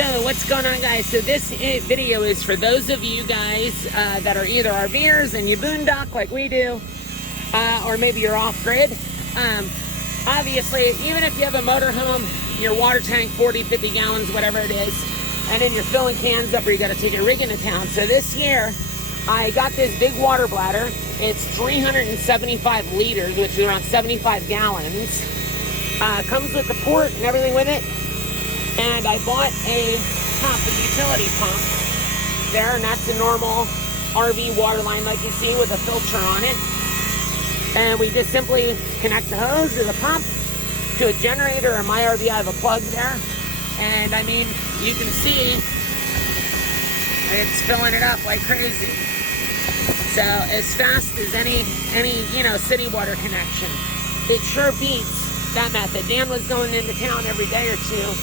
So what's going on, guys? So this video is for those of you guys that are either RVers and you boondock like we do, or maybe you're off-grid. Obviously, even if you have a motorhome, your water tank, 40, 50 gallons, whatever it is, and then you're filling cans up or you got to take your rig into town. So this year, I got this big water bladder. It's 375 liters, which is around 75 gallons. Comes with the port and everything with it. And I bought a pump, a utility pump there, and that's a normal RV water line like you see with a filter on it. And we just simply connect the hose to the pump to a generator. In my RV, I have a plug there. And I mean, you can see it's filling it up like crazy. So as fast as any city water connection. It sure beats that method. Dan was going into town every day or two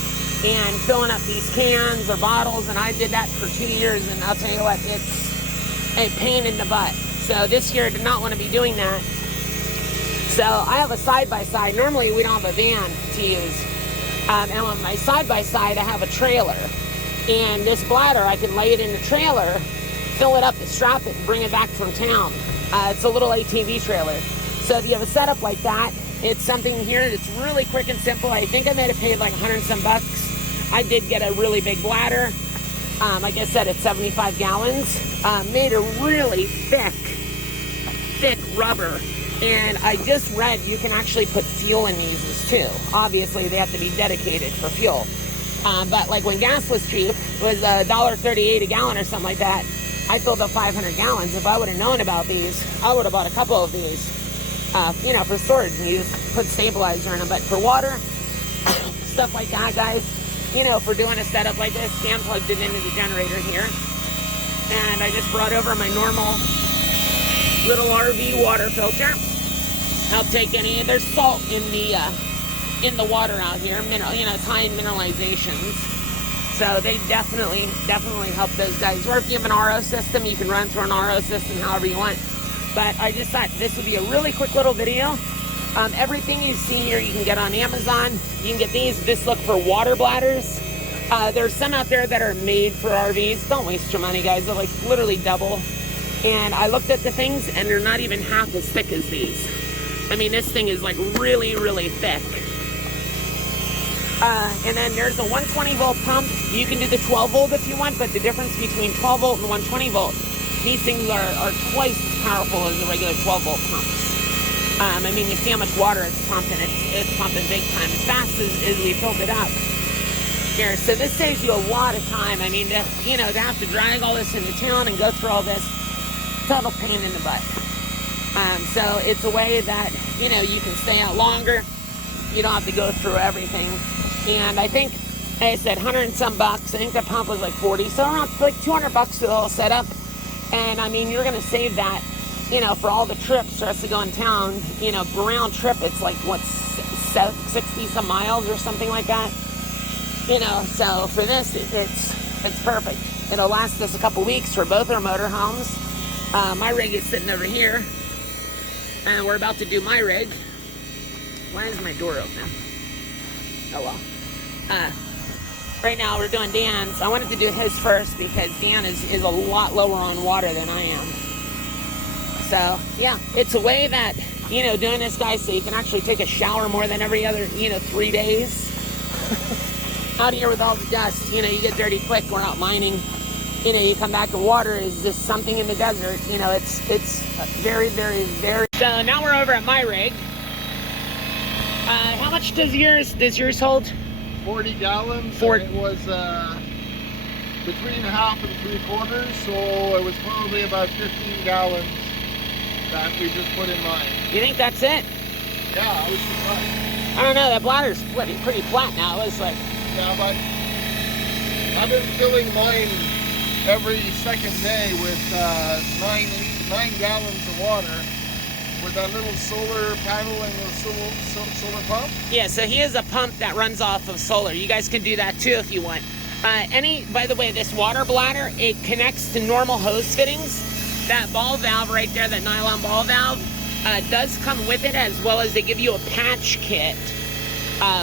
and filling up these cans or bottles, and I did that for 2 years, and I'll tell you what, it's a pain in the butt. So this year I did not want to be doing that. So I have a side-by-side. Normally we don't have a van to use. And on my side-by-side I have a trailer. And this bladder, I can lay it in the trailer, fill it up, strap it, and bring it back from town. It's a little ATV trailer. So if you have a setup like that, it's something here that's really quick and simple. I think I might have paid like 100 and some bucks. I did get a really big bladder. Like I said, it's 75 gallons. Made a really thick rubber. And I just read you can actually put fuel in these too. Obviously, they have to be dedicated for fuel. But like when gas was cheap, it was $1.38 a gallon or something like that. I filled up 500 gallons. If I would have known about these, I would have bought a couple of these. For storage, and you just put stabilizer in them. But for water, stuff like that, guys, for doing a setup like this, Dan plugged it into the generator here. And I just brought over my normal little RV water filter. Help take there's salt in the water out here. It's high in mineralizations. So they definitely help those guys. Or if you have an RO system, you can run through an RO system however you want. But I just thought this would be a really quick little video. Everything you see here you can get on Amazon. You can get these. Just look for water bladders. There's some out there that are made for RVs. Don't waste your money, guys. They're like literally double. And I looked at the things, and they're not even half as thick as these. I mean, this thing is like really, really thick. And then there's a 120 volt pump. You can do the 12 volt if you want, but the difference between 12 volt and 120 volt, these things are twice as powerful as the regular 12 volt pumps. I mean, you see how much water it's pumping. It's pumping big time, as fast as we filled it up. Here, so this saves you a lot of time. I mean, to have to drag all this into town and go through all this, total pain in the butt. So it's a way that, you can stay out longer. You don't have to go through everything. And I think, like I said, 100 and some bucks. I think the pump was like 40. So around like 200 bucks for the whole setup. And I mean, you're going to save that, for all the trips for us to go in town. Round trip, it's like, 60 some miles or something like that. So for this, it's perfect. It'll last us a couple weeks for both our motorhomes. My rig is sitting over here. And we're about to do my rig. Why is my door open? Oh well. Right now we're doing Dan's. I wanted to do his first because Dan is a lot lower on water than I am. So yeah, it's a way that, doing this, guys, so you can actually take a shower more than every other, 3 days. Out here with all the dust, you get dirty quick. We're not mining. You come back and water is just something in the desert. It's very, very, very. So now we're over at my rig. How much does yours hold? 40 gallons. And it was between half and 3/4, so it was probably about 15 gallons that we just put in mine. You think that's it? Yeah, I was surprised. I don't know. That bladder's pretty flat now. It's like. Yeah, but I've been filling mine every second day with 9 gallons of water with that little solar panel and the solar pump. Yeah, so he has a pump that runs off of solar. You guys can do that too if you want. By the way, this water bladder, it connects to normal hose fittings. That ball valve right there, that nylon ball valve, does come with it, as well as they give you a patch kit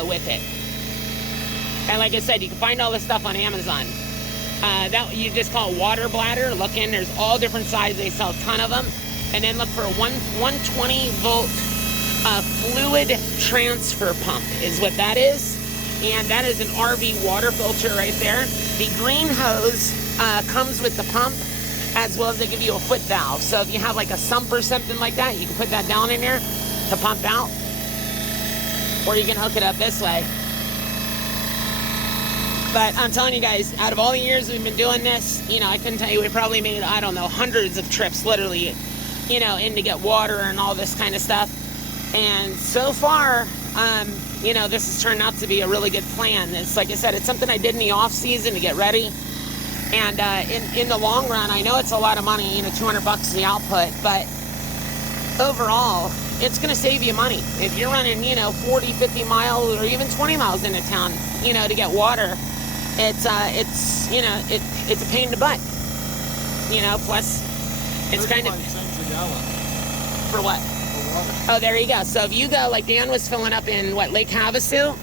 with it. And like I said, you can find all this stuff on Amazon. That you just call it water bladder. Look in, there's all different sizes. They sell a ton of them. And then look for a 120 volt fluid transfer pump is what that is. And that is an RV water filter right there. The green hose comes with the pump, as well as they give you a foot valve. So if you have like a sump or something like that, you can put that down in there to pump out. Or you can hook it up this way. But I'm telling you guys, out of all the years we've been doing this, you know, I couldn't tell you, we probably made, I don't know, hundreds of trips, literally, you know, in to get water and all this kind of stuff. And so far, you know, this has turned out to be a really good plan. It's like I said, it's something I did in the off season to get ready. And in the long run, I know it's a lot of money, you know, $200 the output, but overall, it's going to save you money. If you're running, you know, 40, 50 miles or even 20 miles into town, you know, to get water, it's you know, it's a pain in the butt. You know, plus it's kind of 35 cents a gallon. For what? For water. Oh, there you go. So if you go, like Dan was filling up in what, Lake Havasu,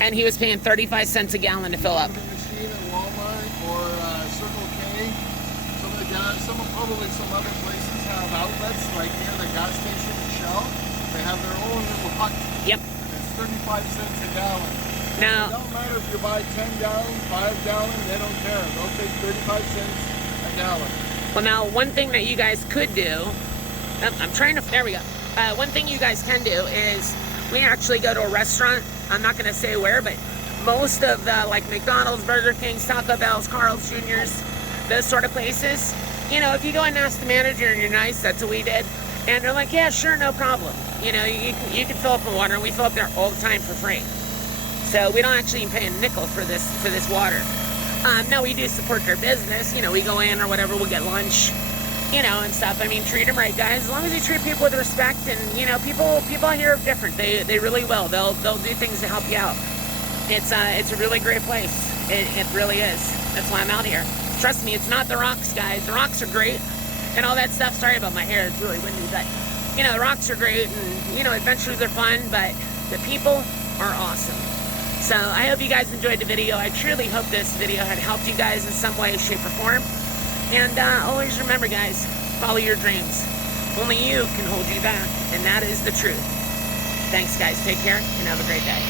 and he was paying 35 cents a gallon to fill up. The machine at Walmart or Circle K. Probably some other places have outlets, like near the gas station in Shell. They have their own little hut. Yep. And it's 35 cents a gallon. Now, It don't matter if you buy 10 gallons, 5 gallons, they don't care. They'll take 35 cents a gallon. well, now one thing that you guys could do, I'm trying to, there we go. One thing you guys can do is we actually go to a restaurant. I'm not going to say where, but most of the, like McDonald's, Burger King, Taco Bell's, Carl's Jr.'s, those sort of places, you know, if you go and ask the manager and you're nice, that's what we did. And they're like, yeah, sure, no problem. You know, you can fill up the water, and we fill up there all the time for free. So we don't actually even pay a nickel for this water. No, we do support their business. You know, we go in or whatever, we'll get lunch, you know, and stuff. I mean, treat them right, guys. As long as you treat people with respect, and you know, people here are different. They really will. They'll do things to help you out. It's a really great place. It really is. That's why I'm out here. Trust me, it's not the rocks, guys. The rocks are great and all that stuff. Sorry about my hair. It's really windy, but you know, the rocks are great, and you know, adventures are fun, but the people are awesome. So I hope you guys enjoyed the video. I truly hope this video had helped you guys in some way, shape, or form. And always remember, guys, follow your dreams. Only you can hold you back, and that is the truth. Thanks, guys. Take care, and have a great day.